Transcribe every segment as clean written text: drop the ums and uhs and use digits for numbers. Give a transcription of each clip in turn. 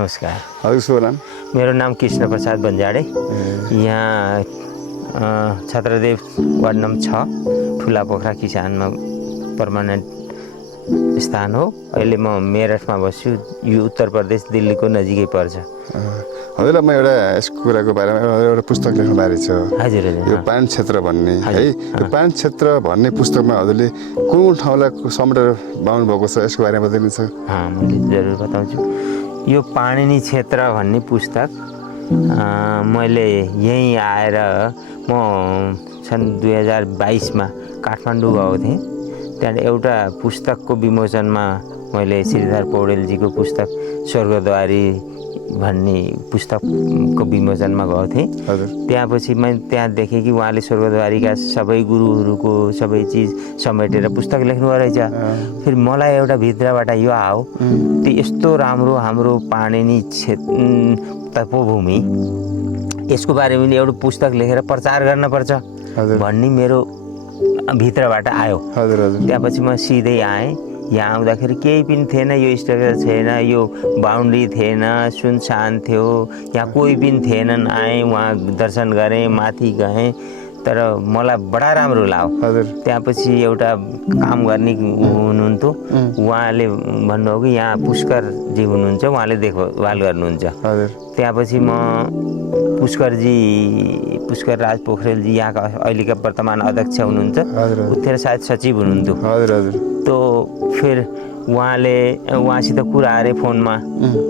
नमस्कार। हजुर शुभ नाम? मेरो नाम कृष्ण प्रसाद बन्जाडे। यहाँ छत्रदेव वार्ड नम्बर 6 ठुला पोखरा किसानमा पर्मानेन्ट स्थान हो। अहिले म मेरठमा बस्छु। यो उत्तर प्रदेश दिल्लीको नजिकै पर्छ। हजुरलाई म एउटा यसको कुराको बारेमा एउटा पुस्तक लेख्नु बारे छ। हजुर यो पान क्षेत्र भन्ने है, यो पान क्षेत्र भन्ने पुस्तकमा हजुरले कुन ठाउँलाई समेटेर बनाउनु भएको छ, यसको बारेमा बताइदिनुहुन्छ? मैले जरुर बताउँछु। यो पाणिनि क्षेत्र भन्ने पुस्तक मैले यहीँ आएर म सन् 2022मा काठमाडौँ गएको थिएँ। त्यहाँबाट एउटा पुस्तकको विमोचनमा मैले श्रीधर पौडेलजीको पुस्तक स्वर्गद्वारी भन्ने पुस्तकको विमोचनमा गएको थिएँ। त्यहाँपछि मैले त्यहाँ देखेँ कि उहाँले स्वर्गद्वारीका सबै गुरुहरूको सबै चिज समेटेर पुस्तक लेख्नुभएको रहेछ। फेरि मलाई एउटा भित्रबाट यो आयो त्यो यस्तो राम्रो हाम्रो पाणिनि तपोभूमि, यसको बारेमा पनि एउटा पुस्तक लेखेर प्रचार गर्नुपर्छ भन्ने मेरो भित्रबाट आयो। त्यहाँपछि म सिधै आएँ। यहाँ आउँदाखेरि केही पनि थिएन, यो स्ट्रक्चर थिएन, यो बााउन्ड्री थिएन, सुनसान थियो, यहाँ कोही पनि थिएनन्। आएँ, वहाँ दर्शन गरेँ, माथि गएँ, तर मलाई बडा राम्रो लाग्यो। त्यहाँपछि एउटा काम गर्ने हुनुहुन्थ्यो, उहाँले भन्नुभयो कि यहाँ पुष्करजी हुनुहुन्छ, उहाँले देखभाल गर्नुहुन्छ। त्यहाँपछि म पुष्कर राज पोखरेलजी यहाँका अहिलेका वर्तमान अध्यक्ष हुनुहुन्छ, उत्तर सायद सचिव हुनुहुन्थ्यो। तो फिर उहाँसित कुरा अरे फोनमा।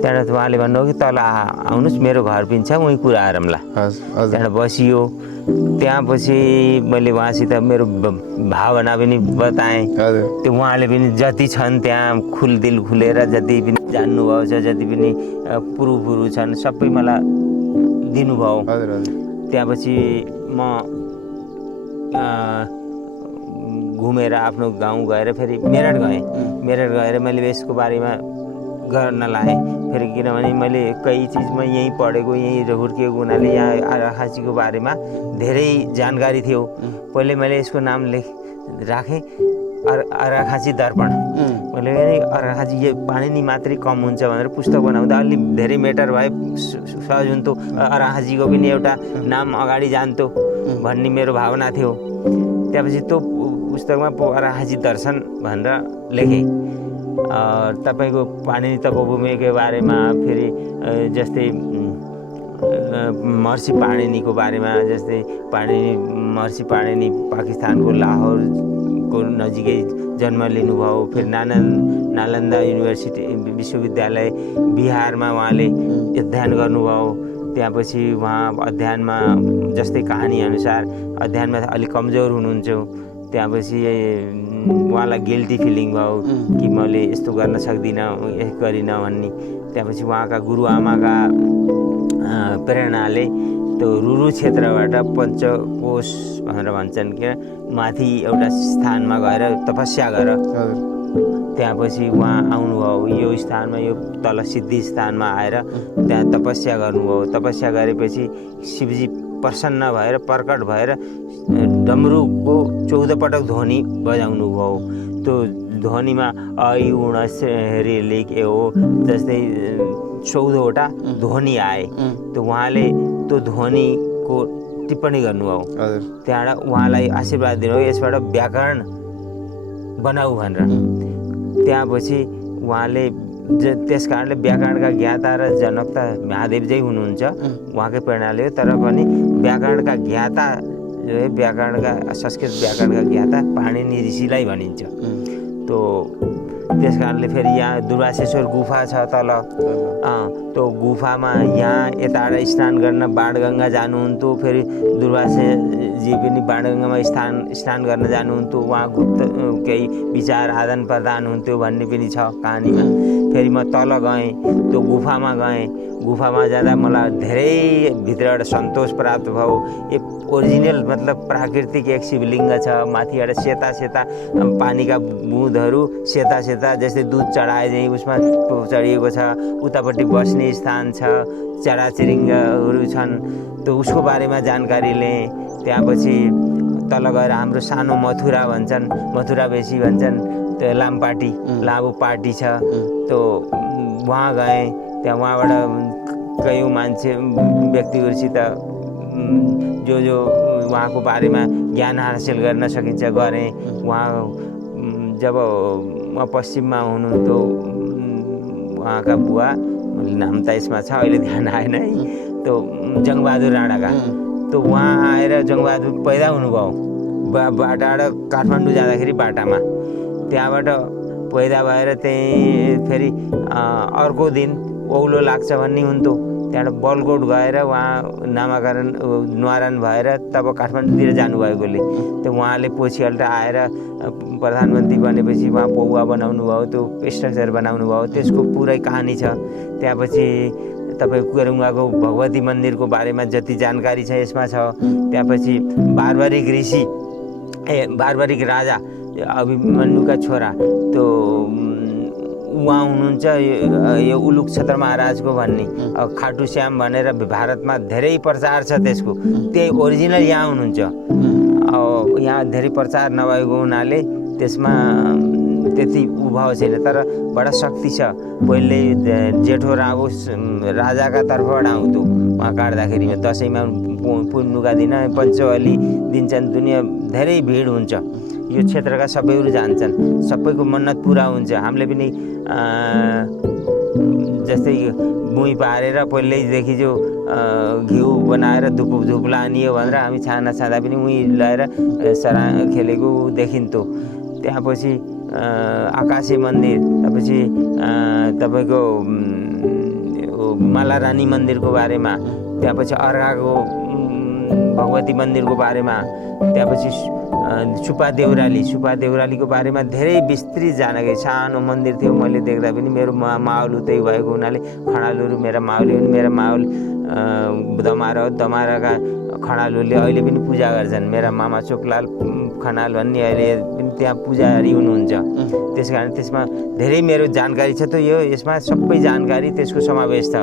त्यहाँबाट उहाँले भन्नुभयो कि तल आउनुहोस्, मेरो घर पनि छ, उहीँ कुरा गरौँला। त्यहाँबाट बसियो। त्यहाँपछि मैले उहाँसित मेरो भावना पनि बताएँ। त्यो उहाँले पनि जति छन् त्यहाँ दिल खुलेर जति पनि जान्नुभएको छ, जति पनि पुरुषहरू छन् सबै मलाई दिनुभयो। त्यहाँपछि म घुमेर आफ्नो गाउँ गएर फेरि मेरठ गएर मैले यसको बारेमा गर्न लाएँ। फेरि किनभने मैले कई चिजमा यहीँ पढेको, यहीँ हुर्किएको हुनाले यहाँ आराखाँचीको बारेमा धेरै जानकारी थियो। पहिले मैले यसको नाम राखेँ आराखाँची दर्पण। मैले आराखाँची यो पाणिनि मात्रै कम हुन्छ भनेर पुस्तक बनाउँदा अलि धेरै मेटर भए सहज हुन्थ्यो, आराखाँचीको पनि एउटा नाम अगाडि जान्थ्यो भन्ने मेरो भावना थियो। त्यहाँपछि त्यो पुस्तकमा आराखाँची दर्शन भनेर लेखेँ। तपाईँको पाणिनि तपोभूमिको बारेमा, फेरि जस्तै महर्षि पाणिनिको बारेमा, जस्तै महर्षि पाणिनि पाकिस्तानको लाहोरको नजिकै जन्म लिनुभयो। फेरि नालन्दा युनिभर्सिटी विश्वविद्यालय बिहारमा उहाँले अध्ययन गर्नुभयो। त्यहाँपछि उहाँ अध्ययनमा जस्तै कहानी अनुसार अध्ययनमा अलिक कमजोर हुनुहुन्छ। त्यहाँपछि उहाँलाई गिल्टी फिलिङ भयो कि मैले यस्तो गर्न सक्दिनँ, यस्तो गरिनँ भन्ने। त्यहाँपछि उहाँका गुरुआमाका प्रेरणाले त्यो रुरु क्षेत्रबाट पञ्चकोश भनेर भन्छन् कि माथि एउटा स्थानमा गएर तपस्या गर। त्यहाँपछि उहाँ आउनुभयो यो स्थानमा, यो तल सिद्धि स्थानमा आएर त्यहाँ तपस्या गर्नुभयो। तपस्या गरेपछि शिवजी प्रसन्न भएर प्रकट भएर डमरुको 14 पटक ध्वनि बजाउनु भयो। त्यो ध्वनिमा ऐ उण रे लेक ए हो जस्तै 14वटा ध्वनि आए। त्यो उहाँले त्यो ध्वनिको टिप्पणी गर्नुभयो। त्यहाँबाट उहाँलाई आशीर्वाद दिनुभयो यसबाट व्याकरण बनाऊ भनेर। त्यहाँपछि उहाँले त्यस कारणले व्याकरणका ज्ञाता र जनक त महादेवजै हुनुहुन्छ, उहाँकै प्रेरणाले हो। तर पनि व्याकरणका ज्ञाता जो है, संस्कृत व्याकरणका ज्ञाता पाणिनि ऋषिलाई भनिन्छ। त्यस कारणले फेरि यहाँ दुर्वासेश्वर गुफा छ तल। त्यो गुफामा यहाँ यताबाट स्नान गर्न बाणगङ्गा जानुहुन्थ्यो। फेरि दुर्वासेजी पनि बाणगङ्गामा स्नान गर्न जानुहुन्थ्यो। उहाँ गुप्त केही विचार आदान प्रदान हुन्थ्यो भन्ने पनि छ कहानीमा। फेरि म तल गएँ, त्यो गुफामा गएँ। गुफामा जाँदा मलाई धेरै भित्रबाट सन्तोष प्राप्त भयो। यो ओरिजिनल मतलब प्राकृतिक एक शिवलिङ्ग छ। माथिबाट सेता पानीका बुँदहरू सेता जस्तै दुध चढाए चाहिँ उसमा चढिएको छ। उतापट्टि बस्ने स्थान छ, चराचुरुङ्गीहरू छन्। त्यो उसको बारेमा जानकारी लिएँ। त्यहाँपछि तल गएर हाम्रो सानो मथुरा भन्छन्, मथुरा बेसी भन्छन्, त्यो लामो पार्टी छ। त्यो वहाँ गएँ। त्यहाँ उहाँबाट कयौँ मान्छे व्यक्तिहरूसित जो उहाँको बारेमा ज्ञान हासिल गर्न सकिन्छ गरेँ। उहाँ जब उहाँ पश्चिममा हुनुहुन्थ्यो, उहाँका बुवा नाम त यसमा छ अहिले ध्यान आएन है, त्यो जङ्गबहादुर राणाका, त उहाँ आएर जङ्गबहादुर पैदा हुनुभयो बाटाबाट काठमाडौँ जाँदाखेरि बाटामा, त्यहाँबाट पैदा भएर त्यहीँ फेरि अर्को दिन औलो लाग्छ भन्ने हुन्थ्यो, त्यहाँबाट बलकोट गएर उहाँ नामाकरण न्वारान भएर तब काठमाडौँतिर जानुभएकोले त उहाँले पछि अल्टा आएर प्रधानमन्त्री बनेपछि उहाँ पौवा बनाउनु भयो, त्यो स्ट्रक्चर बनाउनु भयो, त्यसको पुरै कहानी छ। त्यहाँपछि तपाईँ कुरुङ्गाको भगवती मन्दिरको बारेमा जति जानकारी छ यसमा छ। त्यहाँपछि बारबारिक ऋषि बारबारिक राजा अभिमन्युका छोरा त्यो उहाँ हुनुहुन्छ, यो उलुक क्षेत्र महाराजको भन्ने खाटु श्याम भनेर भारतमा धेरै प्रचार छ त्यसको, त्यही ओरिजिनल यहाँ हुनुहुन्छ। यहाँ धेरै प्रचार नभएको हुनाले त्यसमा त्यति उभाउ छैन, तर बडा शक्ति छ। पहिले जेठो राबु राजाका तर्फबाट आउँथ्यो उहाँ काट्दाखेरिमा, दसैँमा पुन्नुका दिन पञ्चबली दिन्छन्, दुनियाँ धेरै भिड हुन्छ, यो क्षेत्रका सबैहरू जान्छन्, सबैको मन्नत पुरा हुन्छ। हामीले पनि जस्तै भुइँ पारेर पहिल्यैदेखि जो घिउ बनाएर धुप लानियो भनेर हामी छाना छाँदा पनि उहीँ ल्याएर सरा खेलेको देखिन्थ्यो। त्यहाँपछि आकाशे मन्दिर, त्यसपछि तपाईँको मालारानी मन्दिरको बारेमा, त्यहाँपछि अर्घाको भगवती मन्दिरको बारेमा, त्यहाँपछि सुपा देउरालीको बारेमा धेरै विस्तृत जानकारी। सानो मन्दिर थियो, मैले देख्दा पनि मेरो माहौल उतै भएको हुनाले खनालहरू मेरा माहौली हुन्, मेरा माहौल दमाराका खनालहरूले अहिले पनि पूजा गर्छन्। मेरा मामा चोकलाल खनाल भन्ने अहिले पनि त्यहाँ पुजारी हुनुहुन्छ। त्यस कारण त्यसमा धेरै मेरो जानकारी छ। त यो यसमा सबै जानकारी त्यसको समावेश छ।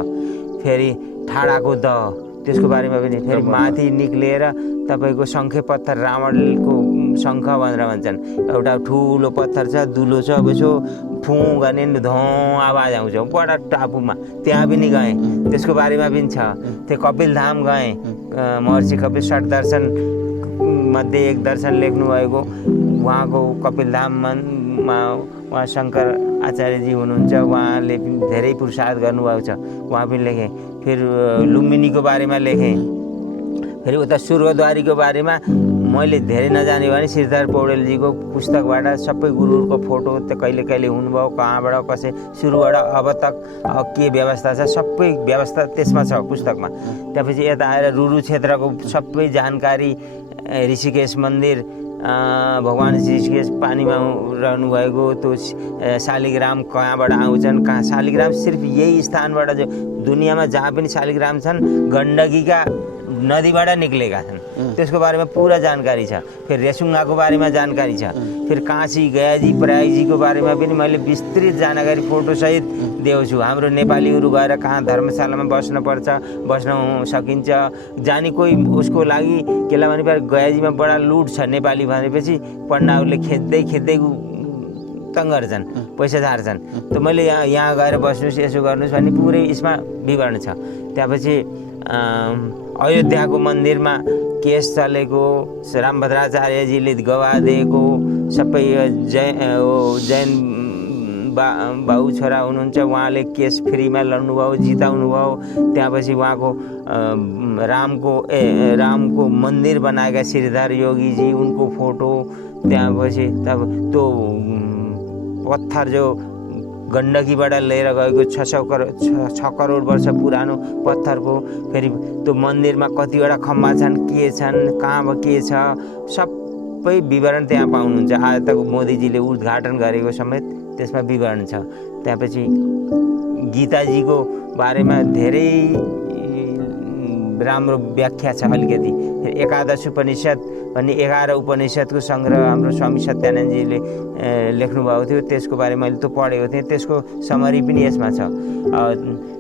फेरि ठाडाको दह त्यसको बारेमा पनि फेरि माथि निक्लिएर तपाईँको शङ्खे पत्थर, रावणको शङ्ख भनेर भन्छन्, एउटा ठुलो पत्थर छ, दुलो छ, अब यसो फुँ गर्ने धौँ आवाज आउँछ, बडा टापुमा, त्यहाँ पनि गएँ, त्यसको बारेमा पनि छ। त्यो कपिलधाम गएँ, महर्षि कपिल 60 दर्शन मध्ये एक दर्शन लेख्नुभएको उहाँको कपिलधाममा उहाँ शङ्कर आचार्यजी हुनुहुन्छ, उहाँले पनि धेरै पुरुषार्थ गर्नुभएको छ, उहाँ पनि लेखेँ। फेरि लुम्बिनीको बारेमा लेखेँ। फेरि उता स्वर्गद्वारीको बारेमा मैले धेरै नजाने भने श्रीधर पौडेलजीको पुस्तकबाट सबै गुरुहरूको फोटो त कहिले कहिले हुनुभयो, कहाँबाट कसै सुरुबाट अब तक के व्यवस्था छ सबै व्यवस्था त्यसमा छ पुस्तकमा। त्यसपछि यता आएर रुरु क्षेत्रको सबै जानकारी, ऋषिकेश मन्दिर, भगवान् ऋषिकेश पानीमा रहनुभएको त्यो शालिग्राम कहाँबाट आउँछन्, कहाँ शालिग्राम सिर्फ यही स्थानबाट, जो दुनियाँमा जहाँ पनि शालिग्राम छन् गण्डकीका नदीबाट निक्लेका छन्, त्यसको बारेमा पुरा जानकारी छ। फेरि रेसुङ्गाको बारेमा जानकारी छ। फेरि काशी गयाजी प्रयागजीको बारेमा पनि मैले विस्तृत जानकारी फोटोसहित दिएको छु। हाम्रो नेपालीहरू गएर कहाँ धर्मशालामा बस्न सकिन्छ, जाने कोही उसको लागि केला भने गयाजीमा बडा लुट छ नेपाली भनेपछि पण्डाहरूले खेद्दै तङ गर्छन्, पैसा झार्छन्। त मैले यहाँ गएर बस्नुहोस्, यसो गर्नुहोस् भन्ने पुरै यसमा विवरण छ। त्यहाँपछि अयोध्याको मन्दिरमा केस चलेको, रामभद्राचार्यजीले गवाह दिएको, सबै जैन बाउ छोरा हुनुहुन्छ, उहाँले केस फ्रीमा लड्नुभयो, जिताउनु भयो। त्यहाँपछि उहाँको रामको मन्दिर बनाएका श्रीधर योगीजी, उनको फोटो। त्यहाँपछि तब त्यो पत्थर जो गण्डकीबाट लिएर गएको 6 करोड वर्ष पुरानो पत्थरको, फेरि त्यो मन्दिरमा कतिवटा खम्बा छन्, के छन्, कहाँ के छ, सबै विवरण त्यहाँ पाउनुहुन्छ। आज तक मोदीजीले उद्घाटन गरेको समेत त्यसमा विवरण छ। त्यहाँपछि गीताजीको बारेमा धेरै राम्रो व्याख्या छ अलिकति। एकादश उपनिषद भन्ने 11 उपनिषदको सङ्ग्रह हाम्रो स्वामी सत्यानन्दजीले लेख्नुभएको थियो, त्यसको बारेमा मैले त्यो पढेको थिएँ, त्यसको समरी पनि यसमा छ।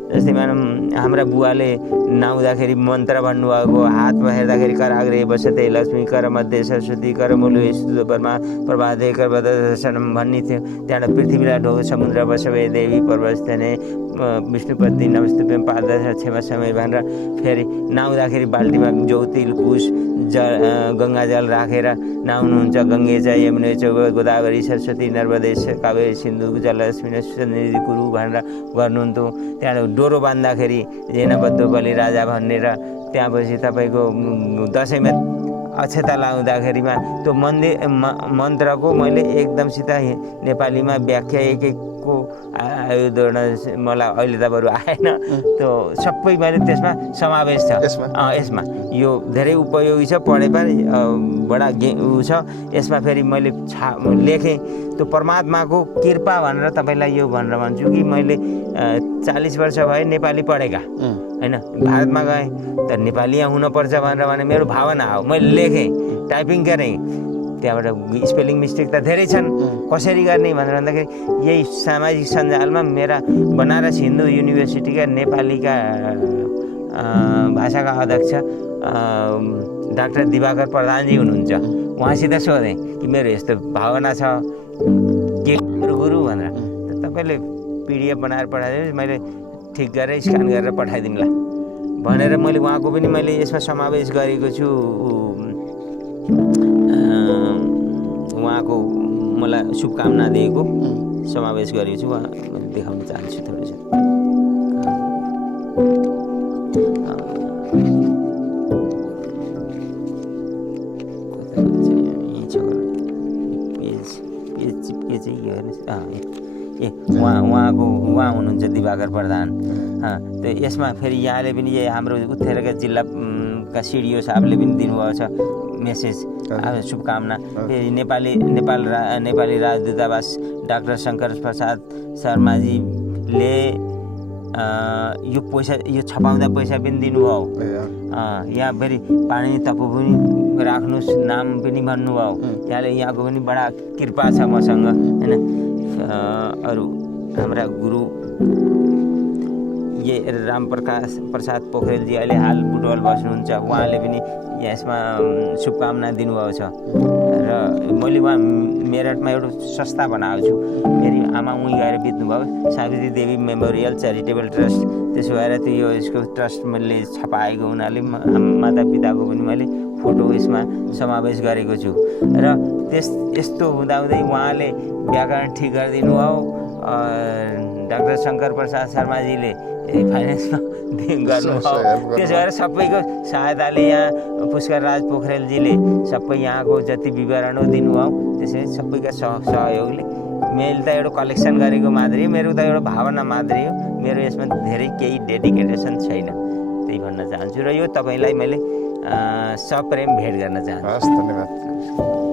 जस्तै मानौँ हाम्रा बुवाले नआउँदाखेरि मन्त्र भन्नुभएको, हातमा हेर्दाखेरि कराग्रे बसते लक्ष्मी कर मध्ये सरस्वती कर मूलो स्तुत परमा प्रभाते कर बदर्शनम भन्ने थियो। त्यहाँबाट पृथ्वीलाई ढोग समुद्र बसवे देवी पर्वतस्थने विष्णुपति नमस्तुभ्यं पादश क्षमा समय भनेर फेरि नआउँदाखेरि बाल्टीमा जौतिल कुश गङ्गाजल राखेर नआउनुहुन्छ। गङ्गे च यमुने च गोदावरी सरस्वती नर्मदे कावेरी सिन्धु जलस्मिन सन्निधि कुरु भनेर गर्नुहुन्थ्यो। त्यहाँबाट डोरो बान्दाखेरि जेनबद्ध बलि राजा भनेर त्यहाँपछि तपाईँको दसैँमा अक्षता लाउँदाखेरिमा त्यो मन्त्रको मैले एकदमसित नेपालीमा व्याख्या एक एकको आयो मलाई अहिले त बरु आएन। त्यो सबै मैले त्यसमा समावेश छ यसमा यो धेरै उपयोगी छ, पढे पनि बडा ऊ छ। यसमा फेरि मैले लेखेँ त्यो परमात्माको कृपा भनेर तपाईँलाई यो भनेर भन्छु कि मैले 40 वर्ष भयो नेपाली पढेका होइन, भारतमा गएँ तर नेपाली यहाँ हुनुपर्छ भनेर मेरो भावना हो। मैले लेखेँ, टाइपिङ गरेँ, त्यहाँबाट स्पेलिङ मिस्टेक त धेरै छन्, कसरी गर्ने भनेर भन्दाखेरि यही सामाजिक सञ्जालमा मेरा बनारस हिन्दू युनिभर्सिटीका नेपालीका भाषाका अध्यक्ष डाक्टर दिवाकर प्रधानजी हुनुहुन्छ, उहाँसित सोधेँ कि मेरो यस्तो भावना छ के गुरु भनेर। तपाईँले पिडिएफ बनाएर पठाइदिनुहोस्, मैले ठिक गरेर स्क्यान गरेर पठाइदिउँला भनेर मैले उहाँको पनि मैले यसमा समावेश गरेको छु। उहाँको मलाई शुभकामना दिएको समावेश गरेको छु, उहाँ मैले देखाउन चाहन्छु थोरै छ। उहाँ हुनुहुन्छ दिवाकर प्रधान। त्यो यसमा फेरि यहाँले पनि हाम्रो उत्तरका जिल्लाका सिडिओ साहबले पनि दिनुभएको छ मेसेज शुभकामना। फेरि नेपाली राजदूतावास डाक्टर शङ्कर प्रसाद शर्माजीले यो पैसा यो छपाउँदा पैसा पनि दिनुभयो। यहाँ फेरि पानी तपोभूमि राख्नुहोस् नाम पनि भन्नुभयो। यहाँले यहाँको पनि बडा कृपा छ मसँग होइन। अरू हाम्रा गुरु राम प्रसाद पोखरेलजी अहिले हाल बुटवल बस्नुहुन्छ, उहाँले पनि यसमा शुभकामना दिनुभएको छ। र मैले उहाँ मेरठमा एउटा संस्था बनाएको छु, मेरी आमा उहीँ गएर बित्नुभयो, Savitri Devi memorial charitable trust. त्यसो भएर त्यो यसको ट्रस्ट मैले छपाएको हुनाले माता पिताको पनि मैले फोटो यसमा समावेश गरेको छु। र यस्तो हुँदाहुँदै उहाँले व्याकरण ठिक गरिदिनु भयो। डाक्टर शङ्कर प्रसाद शर्माजीले फाइनेन्समा गर्नुभयो। त्यसो भएर सबैको सहायताले यहाँ पुष्कर राज पोखरेलजीले सबै यहाँको जति विवरण हो दिनुभयो। त्यसै सबैका सहयोगले मैले त एउटा कलेक्सन गरेको मात्रै हो, मेरो त एउटा भावना मात्रै हो, मेरो यसमा धेरै केही डेडिकेटेसन छैन। त्यही भन्न चाहन्छु र यो तपाईँलाई मैले सप्रेम भेट गर्न चाहन्छु। धन्यवाद।